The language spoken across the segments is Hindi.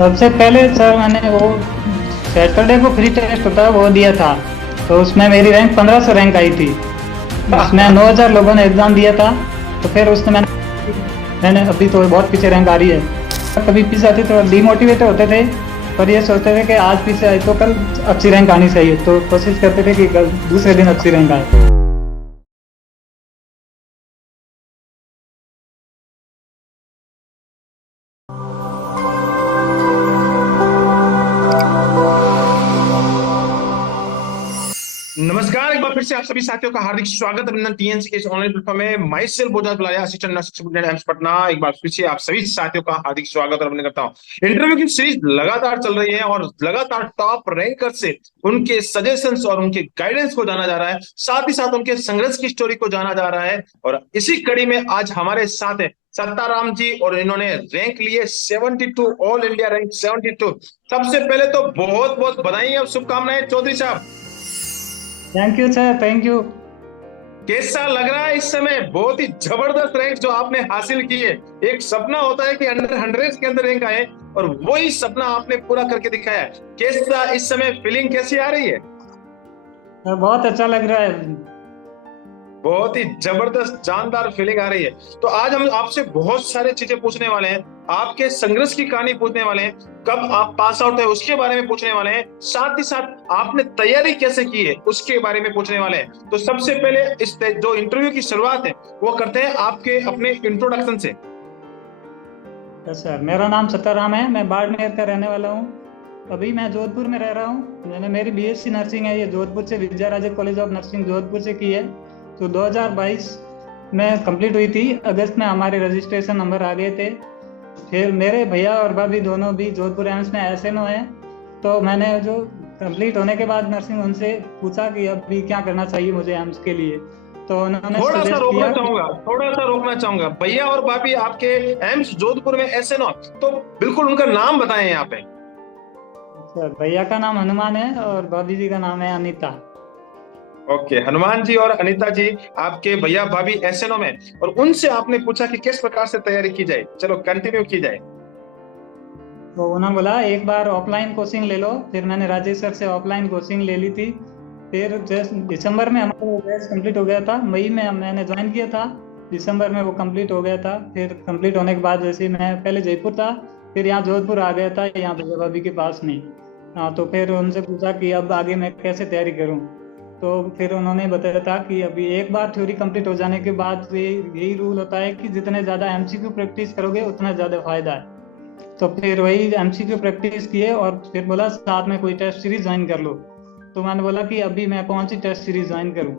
सबसे पहले सर मैंने वो सैटरडे को फ्री टेस्ट होता है वो दिया था। तो उसमें मेरी रैंक 1500 रैंक आई थी। उसमें 9000 लोगों ने एग्जाम दिया था। तो फिर उसमें मैंने अभी तो बहुत पीछे रैंक आ रही है। कभी पीछे आती तो डिमोटिवेट होते थे, पर ये सोचते थे कि आज पीछे आई तो कल अच्छी रैंक आनी चाहिए, तो कोशिश करते थे कि कल दूसरे दिन अच्छी रैंक आए। नमस्कार, एक बार फिर से आप सभी साथियों का हार्दिक स्वागत अभिनंदन टीएनसी के इस ऑनलाइन प्लेटफॉर्म में। माई सेल्फ बोजाज बुलाया, assistant nursing superintendent AIIMS Patna. एक बार फिर से आप सभी साथियों का हार्दिक स्वागत और अभिनंदन करता हूं। इंटरव्यू की सीरीज लगातार चल रही है और लगातार टॉप रैंकर से उनके सजेशंस और उनके गाइडेंस को जाना जा रहा है, साथ ही साथ उनके संघर्ष की स्टोरी को जाना जा रहा है। और इसी कड़ी में आज हमारे साथ है सत्ताराम जी, और इन्होंने रैंक लिए 72, ऑल इंडिया रैंक 72। सबसे पहले तो बहुत बहुत बधाई और शुभकामनाएं चौधरी साहब। Thank you sir, thank you. कैसा लग रहा है इस समय? बहुत ही जबरदस्त रैंक जो आपने हासिल की है। एक सपना होता है कि अंडर 100 के अंदर रैंक आए, और वही सपना आपने पूरा करके दिखाया है। कैसा इस समय फीलिंग कैसी आ रही है? सर बहुत अच्छा लग रहा है। बहुत ही जबरदस्त जानदार फीलिंग आ रही है। तो आज हम आपसे बहुत सारे चीजें पूछने वाले हैं। आपके संघर्ष की कहानी पूछने वाले हैं, कब आप पास आउट है उसके बारे में पूछने वाले हैं, साथ ही साथ आपने तैयारी कैसे की है उसके बारे में पूछने वाले हैं। तो सबसे पहले इस जो इंटरव्यू की शुरुआत है वो करते हैं आपके अपने इंट्रोडक्शन से। तो सर मेरा नाम सत्ताराम है, मैं बाड़मेर का रहने वाला हूँ। अभी मैं जोधपुर में रह रहा हूँ। मैंने मेरी बीएससी नर्सिंग है ये जोधपुर से विद्याराजे कॉलेज ऑफ नर्सिंग जोधपुर से की है। तो 2022 में कंप्लीट हुई थी। अगस्त में हमारे रजिस्ट्रेशन नंबर आ गए थे। फिर मेरे भैया और भाभी दोनों भी जोधपुर एम्स में एसएनओ हैं। तो मैंने जो कंप्लीट होने के बाद नर्सिंग उनसे पूछा कि अभी क्या करना चाहिए मुझे एम्स के लिए। तो उन्होंने थोड़ा सा सजेस्ट रोकना किया कि चाहूंगा, थोड़ा सा रोकना चाहूंगा। भैया और भाभी आपके एम्स जोधपुर में एसएनओ, तो बिल्कुल उनका नाम बताएं यहाँ पे। सर भैया का नाम हनुमान है और भाभी जी का नाम है अनीता। ओके, हनुमान जी और अनीता जी आपके भैया भाभी एसएनओ में, और उनसे आपने पूछा कि किस प्रकार से तैयारी की जाए। चलो कंटिन्यू की जाए। तो उन्होंने बोला एक बार ऑफलाइन कोचिंग ले लो। फिर मैंने राजेश सर से ऑफलाइन कोचिंग ले ली थी। फिर जस्ट दिसंबर में हमारा बैच कंप्लीट हो गया था। मई में मैंने ज्वाइन किया था, दिसंबर में वो कंप्लीट हो गया था। फिर कंप्लीट होने के बाद जैसे मैं पहले जयपुर था, फिर यहाँ जोधपुर आ गया था, यहाँ भैया भाभी के पास में। हाँ, तो फिर उनसे पूछा कि अब आगे मैं कैसे तैयारी करूँ। तो फिर उन्होंने बताया था कि अभी एक बार थ्योरी कंप्लीट हो जाने के बाद यही रूल होता है कि जितने ज़्यादा एमसीक्यू प्रैक्टिस करोगे उतना ज़्यादा फायदा है। तो फिर वही एमसीक्यू प्रैक्टिस किए और फिर बोला साथ में कोई टेस्ट सीरीज ज्वाइन कर लो। तो मैंने बोला कि अभी मैं कौन सी टेस्ट सीरीज ज्वाइन करूं।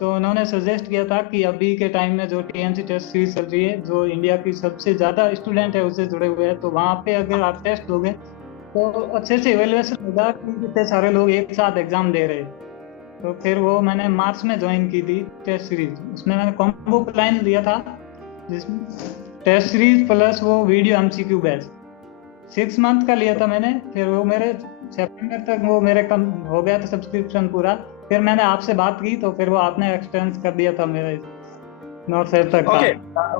तो उन्होंने सजेस्ट किया था कि अभी के टाइम में जो टीएनसी टेस्ट सीरीज चल रही है, जो इंडिया की सबसे ज़्यादा स्टूडेंट है उससे जुड़े हुए हैं, तो वहाँ पे अगर आप टेस्ट दोगे तो अच्छे से इवेल्युएशन होगा कि इतने सारे लोग एक साथ एग्जाम दे रहे हैं। तो फिर वो मैंने मार्च में ज्वाइन की थी टेस्ट सीरीज। उसमें मैंने कॉम्बो प्लान लिया था, जिसमें टेस्ट सीरीज प्लस वो वीडियो एमसीक्यू बैच 6 मंथ का लिया था मैंने। फिर वो मेरे सितंबर तक वो मेरे कम हो गया था सब्सक्रिप्शन पूरा। फिर मैंने आपसे बात की तो फिर वो आपने एक्सटेंड कर दिया था मेरे नॉर्थ साइड तक का। ओके,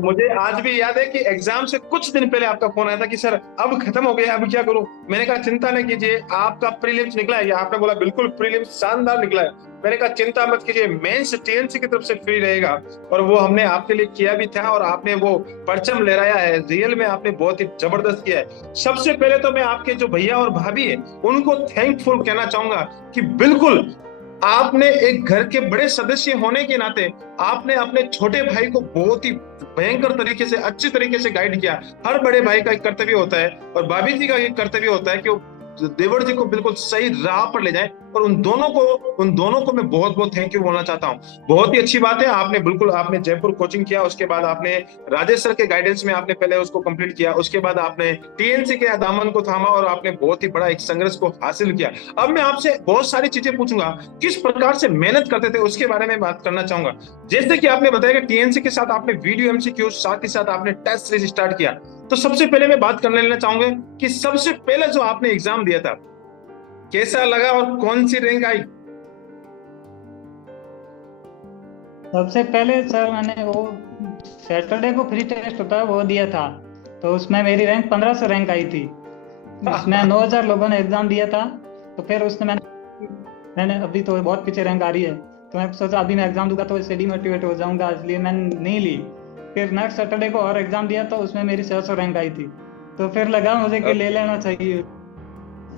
मुझे आज भी याद है कि एग्जाम से कुछ दिन पहले आपका फोन आया था कि सर अब खत्म हो गया, अब क्या करूं। मैंने कहा चिंता नहीं कीजिए, आपका प्रीलिम्स निकला है। आपने बोला बिल्कुल प्रीलिम्स शानदार निकला है। मैंने कहा चिंता मत कीजिए, मेंस टीएनसी की तरफ से फ्री रहेगा। और वो हमने आपके लिए किया भी था, और आपने वो परचम लहराया है। रियल में आपने बहुत ही जबरदस्त किया है। सबसे पहले तो मैं आपके जो भैया और भाभी है उनको थैंकफुल कहना चाहूंगा कि बिल्कुल आपने एक घर के बड़े सदस्य होने के नाते आपने अपने छोटे भाई को बहुत ही भयंकर तरीके से, अच्छी तरीके से गाइड किया। हर बड़े भाई का एक कर्तव्य होता है, और भाभी जी का एक कर्तव्य होता है कि वो देवर जी को बिल्कुल सही राह पर ले जाए। और उन दोनों को मैं बहुत बहुत थैंक यू बोलना चाहता हूँ। बहुत ही अच्छी बात है, आपने बिल्कुल आपने जयपुर कोचिंग किया, उसके बाद आपने राजेश सर के गाइडेंस में आपने पहले उसको कंप्लीट किया, उसके बाद आपने टीएनसी के दामन को थामा और आपने बहुत ही बड़ा एक संघर्ष को हासिल किया। अब मैं आपसे बहुत सारी चीजें पूछूंगा, किस प्रकार से मेहनत करते थे उसके बारे में बात करना चाहूंगा। जैसे कि आपने बताया कि टीएनसी के साथ आपने वीडियो एमसीक्यू, साथ ही साथ आपने टेस्ट सीरीज स्टार्ट किया। तो सबसे पहले मैं बात करने लेना चाहूंगा कि सबसे पहले जो आपने एग्जाम दिया था कैसा लगा और कौन सी रैंक आई? सबसे पहले सर मैंने वो सैटरडे को फ्री टेस्ट होता है वो दिया था। तो उसमें मेरी रैंक 1500 रैंक आई थी। उसमें 9,000 लोगों ने एग्जाम दिया था। तो फिर उसने मैंने अभी तो बहुत पीछे रैंक आ रही है, तो मैं सोचा अभी मैं एग्जाम दूंगा तो इससे डीमोटिवेट हो जाऊंगा, इसलिए मैंने नहीं ली। फिर नेक्स्ट सैटरडे को और एग्जाम दिया तो उसमें मेरी 600 रैंक आई थी। तो फिर लगा मुझे कि ले लेना चाहिए,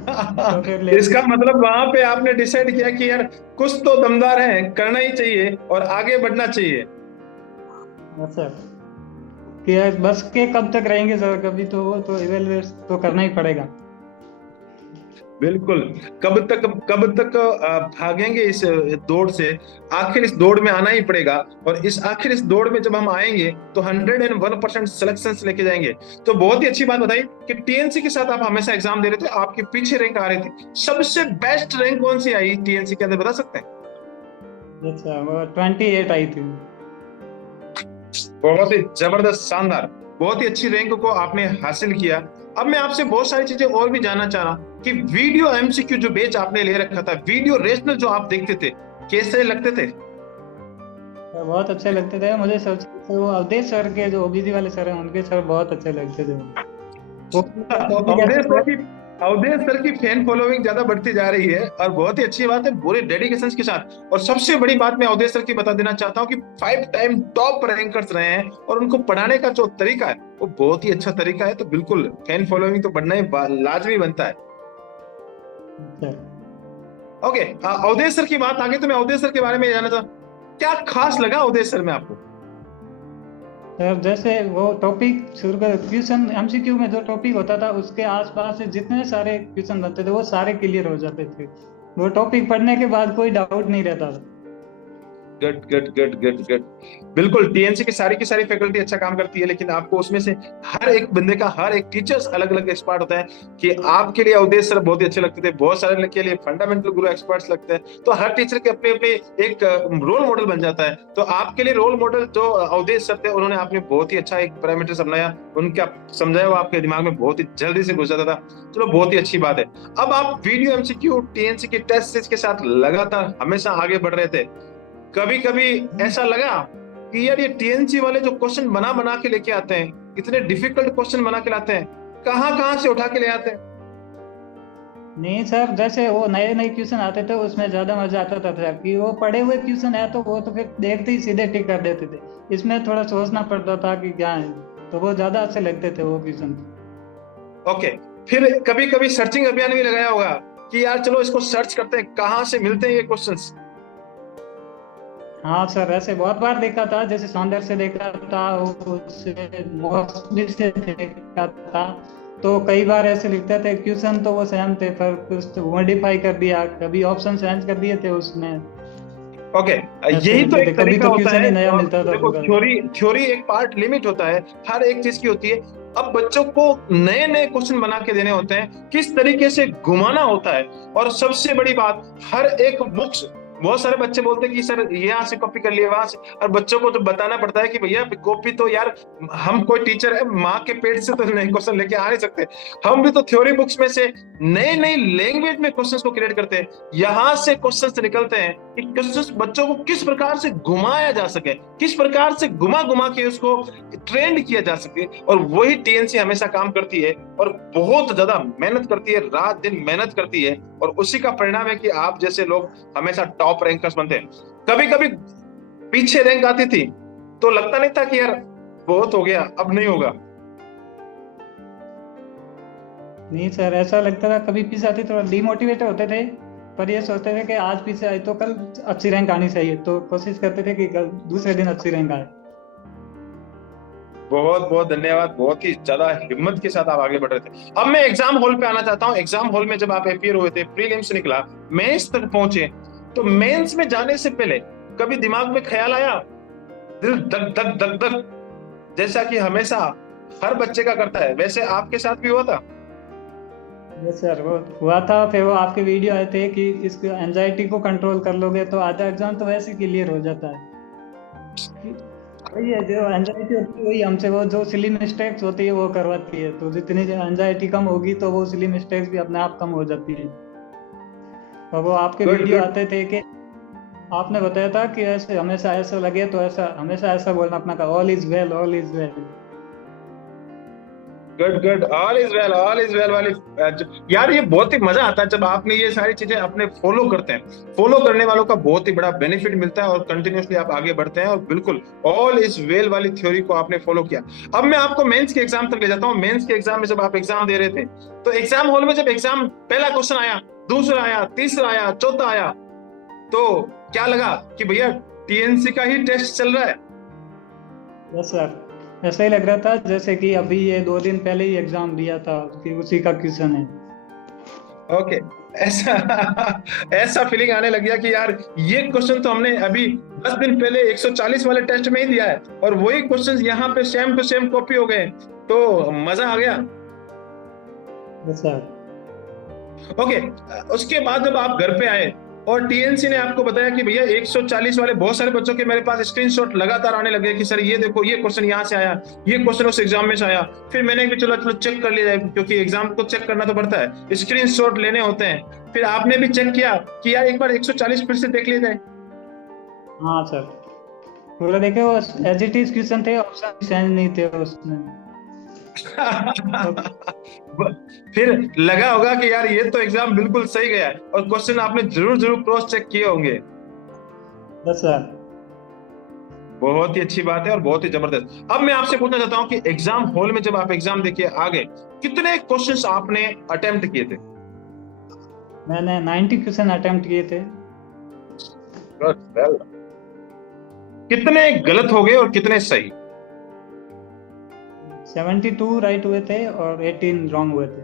तो फिर ले ली। इसका मतलब वहां पे आपने डिसाइड किया कि यार कुछ तो दमदार है, करना ही चाहिए और आगे बढ़ना चाहिए। सर कि यार बस के कब तक रहेंगे सर, कभी तो वो तो इवेलुएट तो करना ही पड़ेगा। बिल्कुल। कब तक भागेंगे इस दौड़ से? आखिर इस दौड़ में आना ही पड़ेगा। और आखिर इस दौड़ में जब हम आएंगे तो 101% सिलेक्शन लेके जाएंगे। तो बहुत ही अच्छी बात बताई कि टीएनसी के साथ आप हमेशा एग्जाम दे रहे थे, आपके पीछे रैंक आ रही थी। सबसे बेस्ट रैंक कौन सी आई टीएनसी के अंदर, बता सकते हैं? अच्छा, वो 28 आई थी। बहुत ही जबरदस्त, शानदार। बहुत ही अच्छी रैंक को आपने हासिल किया। अब मैं आपसे बहुत सारी चीजें और भी जानना चाह रहा हूँ कि वीडियो एमसीक्यू जो बैच आपने ले रखा था, वीडियो रेशनल जो आप देखते थे, कैसे लगते थे? बहुत अच्छे लगते थे मुझे। सबसे वो अवधेश सर के जो ओबीसी वाले सर हैं, उनके सर बहुत अच्छे लगते थे। वो टॉपिक अवधेश ऐसे सर की अवधेश सर की फैन फॉलोइंग ज्यादा बढ़ती जा रही है और बहुत ही अच्छी बात है, पूरे डेडिकेशन के साथ। और सबसे बड़ी बात मैं अवधेश सर की बता देना चाहता हूँ कि 5 टाइम टॉप रैंकर्स रहे हैं और उनको पढ़ाने का जो तरीका है वो बहुत ही अच्छा तरीका है। तो बिल्कुल फैन फॉलोइंग तो बढ़ना ही लाजमी बनता है। अच्छा। ओके, अवधेश सर की बात आगे, तो मैं अवधेश सर के बारे में जानना चाहता हूँ, क्या खास लगा अवधेश सर में आपको? सर जैसे वो टॉपिक शुरू कर, क्वेश्चन एमसीक्यू में जो टॉपिक होता था उसके आसपास से जितने सारे क्वेश्चन बनते थे वो सारे क्लियर हो जाते थे। वो टॉपिक पढ़ने के बाद कोई डाउट नहीं रहता था। Good good good good good. बिल्कुल, टीएनसी की सारी फैकल्टी अच्छा काम करती है, लेकिन आपको उसमें से हर एक बंदे का, हर एक टीचर्स अलग अलग एक्सपर्ट होता है। कि आपके लिए अवधेश सर बहुत ही अच्छे लगते थे, बहुत सारे के लिए फंडामेंटल गुरु एक्सपर्ट्स लगते हैं। तो हर टीचर के अपने अपने एक रोल मॉडल बन जाता है। तो आपके लिए रोल मॉडल जो अवधेश सर थे, उन्होंने आपने बहुत ही अच्छा एक पैरामीटर अपनाया, उनका समझाया हुआ आपके दिमाग में बहुत ही जल्दी से घुस जाता था। चलो, बहुत ही अच्छी बात है। अब आप वीडियो एमसीक्यू टीएनसी के टेस्ट सीरीज के साथ लगातार हमेशा आगे बढ़ रहे थे। कभी कभी ऐसा लगा कि यार ये टीएनसी वाले जो क्वेश्चन बना बना के लेके आते हैं, इतने डिफिकल्ट क्वेश्चन बना के लाते हैं, कहाँ कहाँ से उठा के ले आते हैं? नहीं सर, जैसे वो नए नए क्वेश्चन आते थे उसमें ज्यादा मजा आता था सर, कि वो पढ़े हुए क्वेश्चन है तो वो तो फिर देखते ही सीधे टिक कर देते थे। इसमें थोड़ा सोचना पड़ता था कि क्या है, तो वो ज्यादा अच्छे लगते थे वो क्वेश्चन। ओके। फिर कभी कभी सर्चिंग अभियान भी लगाया होगा कि यार चलो इसको सर्च करते हैं, कहाँ से मिलते हैं ये क्वेश्चंस? हाँ सर, ऐसे बहुत बार देखा था, जैसे सौंदर्य से देखा था, उससे मौसमी से देखा था। तो कई बार ऐसे लिखते थे क्वेश्चन तो वो सेम थे, पर कुछ तो मॉडिफाई कर दिया, कभी ऑप्शन चेंज कर दिए थे उसमें। ओके। ऐसे यही तो मिलते थे, एक कभी तरीका तो होता क्वेश्चन है। ही नया और मिलता था देखो, पूरा। थ्योरी एक पार्ट लिमिट होता है, हर एक चीज की होती है। अब बच्चों को नए नए क्वेश्चन बना के देने होते हैं, किस तरीके से घुमाना होता है। और सबसे बड़ी बात, हर एक बुक्स, बहुत सारे बच्चे बोलते हैं कि सर यहाँ से कॉपी कर लिया, वहां से। और बच्चों को तो बताना पड़ता है कि भैया कॉपी तो यार, हम कोई टीचर है, माँ के पेट से तो नए क्वेश्चन लेके आ नहीं सकते। हम भी तो थ्योरी बुक्स में से नए नई लैंग्वेज में क्वेश्चंस को क्रिएट करते हैं। यहाँ से क्वेश्चंस निकलते हैं कि क्वेश्चंस बच्चों को किस प्रकार से घुमाया जा सके, किस प्रकार से घुमा घुमा के उसको ट्रेंड किया जा सके। और वही टीएनसी हमेशा काम करती है और बहुत ज्यादा मेहनत करती है, रात दिन मेहनत करती है। और उसी का परिणाम है कि आप जैसे लोग हमेशा टॉप रैंकर्स बनते हैं। कभी कभी पीछे रैंक आती थी तो लगता नहीं था कि यार बहुत हो गया, अब नहीं होगा? नहीं सर, ऐसा लगता था कभी पीछे आती थोड़ा डिमोटिवेट होते थे, पर ये सोचते थे कि आज पीछे आई तो कल अच्छी रैंक आनी चाहिए, तो कोशिश करते थे कि कल दूसरे दिन अच्छी रैंक आए। बहुत बहुत धन्यवाद, बहुत ही ज्यादा हिम्मत के साथ आप आगे बढ़ रहे थे। अब मैं एग्जाम हॉल पे आना चाहता हूँ। एग्जाम हॉल में जब आप अपियर हुए थे, प्रीलिम्स निकला, मेंस तक पहुंचे, तो मेंस में जाने से पहले कभी दिमाग में ख्याल आया, दिल धक धक धक धक, जैसा कि हमेशा हर बच्चे का करता है, वैसे आपके साथ भी हुआ था? यस सर, वो हुआ था। फिर वो आपके वीडियो आए थे कि इस एंजाइटी को कंट्रोल कर लोगे तो आधा एग्जाम तो वैसे क्लियर हो जाता है। वही है, जो एंजाइटी होती है वही हमसे वो जो सिली मिस्टेक्स होती है वो करवाती है, तो जितनी एंजाइटी कम होगी तो वो सिली मिस्टेक्स भी अपने आप कम हो जाती है। और वो आपके गुड वीडियो गुड। आते थे कि आपने बताया था कि ऐसे हमेशा ऐसा लगे तो ऐसा हमेशा ऐसा बोलना अपना का, all is well, all is well. Good good, all is well वाली। यार ये बहुत ही मजा आता है जब आपने ये सारी चीजें अपने फॉलो करते हैं। फॉलो करने वालों का बहुत ही बड़ा बेनिफिट मिलता है और कंटिन्यूअसली आप आगे बढ़ते हैं। और बिल्कुल ऑल इज वेल वाली थ्योरी को आपने फॉलो किया। अब मैं आपको मेंस के एग्जाम तक ले जाता हूँ। मेंस के एग्जाम में जब आप एग्जाम दे रहे थे तो एग्जाम हॉल में जब एग्जाम पहला क्वेश्चन आया, दूसरा आया, तीसरा आया, चौथा आया, तो क्या लगा कि भैया टीएनसी का ही टेस्ट चल रहा है? यस सर, ऐसा ही लग रहा था जैसे कि अभी ये 2 दिन पहले ही एग्जाम दिया था कि उसी का क्वेश्चन है। ओके, ऐसा ऐसा फीलिंग आने लग गया कि यार ये क्वेश्चन तो हमने अभी 10 दिन पहले 140 वाले टेस्ट में ही दिया है और वही क्वेश्चंस यहाँ पे सेम टू सेम कॉपी हो गए, तो मजा आ गया। Yes sir. ओके, उसके बाद जब आप घर पे आए और टीएनसी ने आपको बताया कि भैया 140 वाले बहुत सारे बच्चों के मेरे पास स्क्रीनशॉट लगातार आने लगे कि सर ये देखो ये क्वेश्चन यहाँ से आया, ये क्वेश्चन उस एग्जाम में से आया, फिर मैंने भी चलो चलो चेक कर लिया जाए क्योंकि एग्जाम को चेक करना तो पड़ता है, स्क्रीनशॉट लेने होते हैं। फिर आपने भी चेक किया कि यार एक बार 140 फिर से देख लिया जाए। हाँ सर, पूरा देखे वो एज इट इज क्वेश्चन थे, ऑप्शन चेंज नहीं थे उसमें। फिर लगा होगा कि यार ये तो एग्जाम बिल्कुल सही गया और क्वेश्चन आपने जरूर जरूर क्रॉस चेक किए होंगे। Yes sir. बहुत ही अच्छी बात है और बहुत ही जबरदस्त। अब मैं आपसे पूछना चाहता हूँ कि एग्जाम हॉल में जब आप एग्जाम देके आ गए, कितने क्वेश्चंस आपने अटेम्प्ट किए थे? मैंने 90 क्वेश्चन अटेम्प्ट किए थे। कितने गलत हो गए और कितने सही? 72 राइट हुए थे और 18 रॉन्ग हुए थे।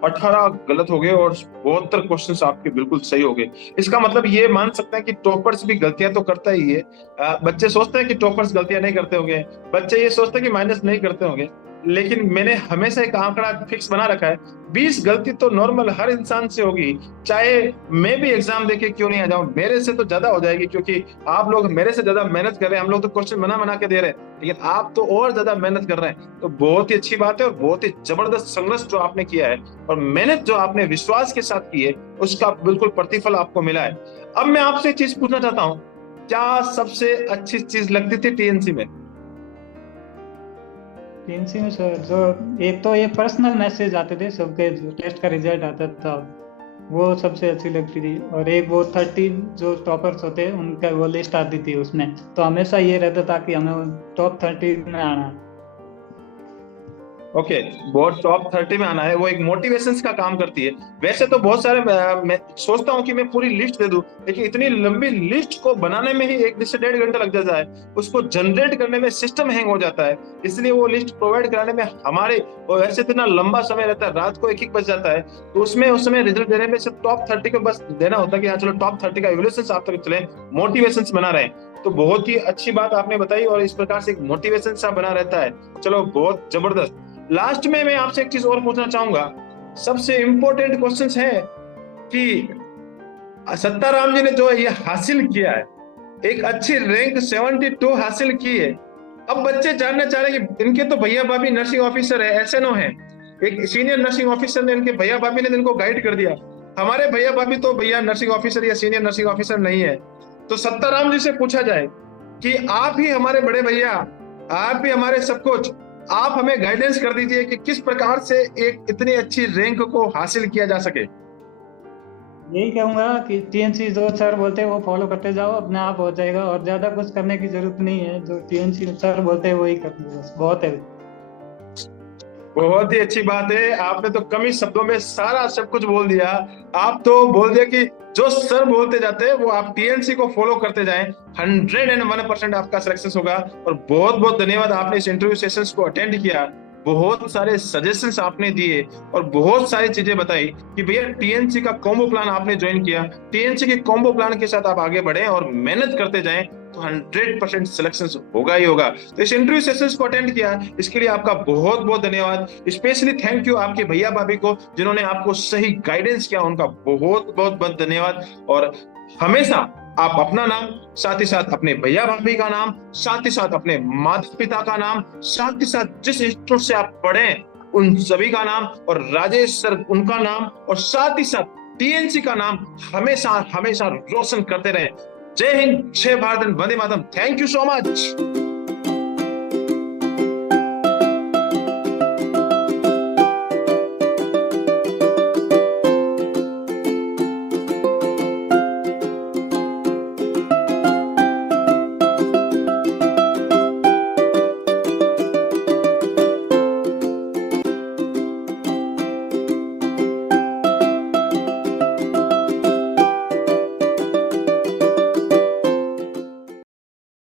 18 गलत हो गए और 72 क्वेश्चंस आपके बिल्कुल सही हो गए। इसका मतलब ये मान सकते हैं कि टॉपर्स भी गलतियां तो करता ही है। बच्चे सोचते हैं कि टॉपर्स गलतियां नहीं करते होंगे, बच्चे ये सोचते हैं कि माइनस नहीं करते होंगे, लेकिन मैंने हमेशा एक आंकड़ा फिक्स बना रखा है, 20 गलती तो नॉर्मल हर इंसान से होगी। चाहे मैं भी एग्जाम देके क्यों नहीं आ जाऊं, मेरे से तो ज्यादा हो जाएगी क्योंकि आप लोग मेरे से ज्यादा मेहनत कर रहे हैं। हम लोग तो क्वेश्चन बना बना के दे रहे हैं, लेकिन आप तो और ज्यादा मेहनत कर रहे हैं। तो बहुत ही अच्छी बात है और बहुत ही जबरदस्त संघर्ष जो आपने किया है और मेहनत जो आपने विश्वास के साथ की है, उसका बिल्कुल प्रतिफल आपको मिला है। अब मैं आपसे एक चीज पूछना चाहता हूँ, क्या सबसे अच्छी चीज लगती थी टीएनसी में? टीएनसी में सर जो एक तो ये पर्सनल मैसेज आते थे सबके, जो टेस्ट का रिजल्ट आता था वो सबसे अच्छी लगती थी, और एक वो 30 जो टॉपर्स होते हैं उनका वो लिस्ट आती थी उसमें, तो हमेशा ये रहता था कि हमें टॉप 30 में आना है। ओके, बहुत टॉप 30 में आना है, वो एक मोटिवेशन का काम करती है। वैसे तो बहुत सारे मैं सोचता हूँ कि मैं पूरी लिस्ट दे दूं, लेकिन इतनी लंबी लिस्ट को बनाने में ही 1 से 1.5 घंटा लग जाता है, उसको जनरेट करने में सिस्टम हैंग हो जाता है, इसलिए वो लिस्ट प्रोवाइड कराने में हमारे वैसे इतना लंबा समय रहता है, रात को 1 बज जाता है, तो उसमें उस समय रिजल्ट देने में सिर्फ टॉप 30 को बस देना होता है कि हाँ चलो टॉप 30 का इवैल्यूएशन आप तक चले, मोटिवेशन बना रहे हैं। तो बहुत ही अच्छी बात आपने बताई और इस प्रकार से एक मोटिवेशन सा बना रहता है। चलो बहुत जबरदस्त। लास्ट में मैं आपसे एक चीज और पूछना चाहूंगा, सबसे इंपॉर्टेंट क्वेश्चन है कि सत्ताराम जी ने जो ये हासिल किया है, एक अच्छी रैंक 72 हासिल की है। अब बच्चे जानना चाह रहे हैं कि इनके तो भैया भाभी नर्सिंग ऑफिसर है, एसएनओ है, एक सीनियर नर्सिंग ऑफिसर ने इनके भैया भाभी ने इनको गाइड कर दिया। हमारे भैया भाभी तो भैया नर्सिंग ऑफिसर या सीनियर नर्सिंग ऑफिसर नहीं है, तो सत्ताराम जी से पूछा जाए कि आप ही हमारे बड़े भैया, आप ही हमारे सब कुछ, आप हमें गाइडेंस कर दीजिए कि किस प्रकार से एक इतनी अच्छी रैंक को हासिल किया जा सके। यही कहूंगा कि टीएनसी जो सर बोलते हैं वो फॉलो करते जाओ, अपने आप हो जाएगा, और ज्यादा कुछ करने की जरूरत नहीं है, जो टीएनसी सर बोलते हैं वही करते बस, बहुत है। बहुत ही अच्छी बात है, आपने तो कम ही शब्दों में सारा सब कुछ बोल दिया। आप तो बोल दिया कि जो सर बोलते जाते हैं वो आप टीएनसी को फॉलो करते जाएं, 101% आपका सक्सेस होगा। और बहुत बहुत धन्यवाद, आपने इस इंटरव्यू सेशंस को अटेंड किया, बहुत सारे सजेशंस आपने दिए और बहुत सारी चीजें बताई कि भैया टीएनसी का कॉम्बो प्लान आपने ज्वाइन किया, टीएनसी के कॉम्बो प्लान के साथ आप आगे बढ़े और मेहनत करते जाएं तो 100% सिलेक्शन होगा ही होगा। तो इस इंटरव्यू सेशंस को अटेंड किया, इसके लिए आपका बहुत बहुत धन्यवाद। स्पेशली थैंक यू आपके भैया भाभी को जिन्होंने आपको सही गाइडेंस किया, उनका बहुत बहुत बहुत धन्यवाद। और हमेशा आप अपना नाम, साथ ही साथ अपने भैया भाभी का नाम, साथ ही साथ अपने माता पिता का नाम, साथ ही साथ जिस इंस्टीट्यूट से आप पढ़े उन सभी का नाम, और राजेश सर उनका नाम, और साथ ही साथ टीएनसी का नाम हमेशा हमेशा रोशन करते रहे। जय हिंद, जय भारत, वंदे मातरम। Thank you so much.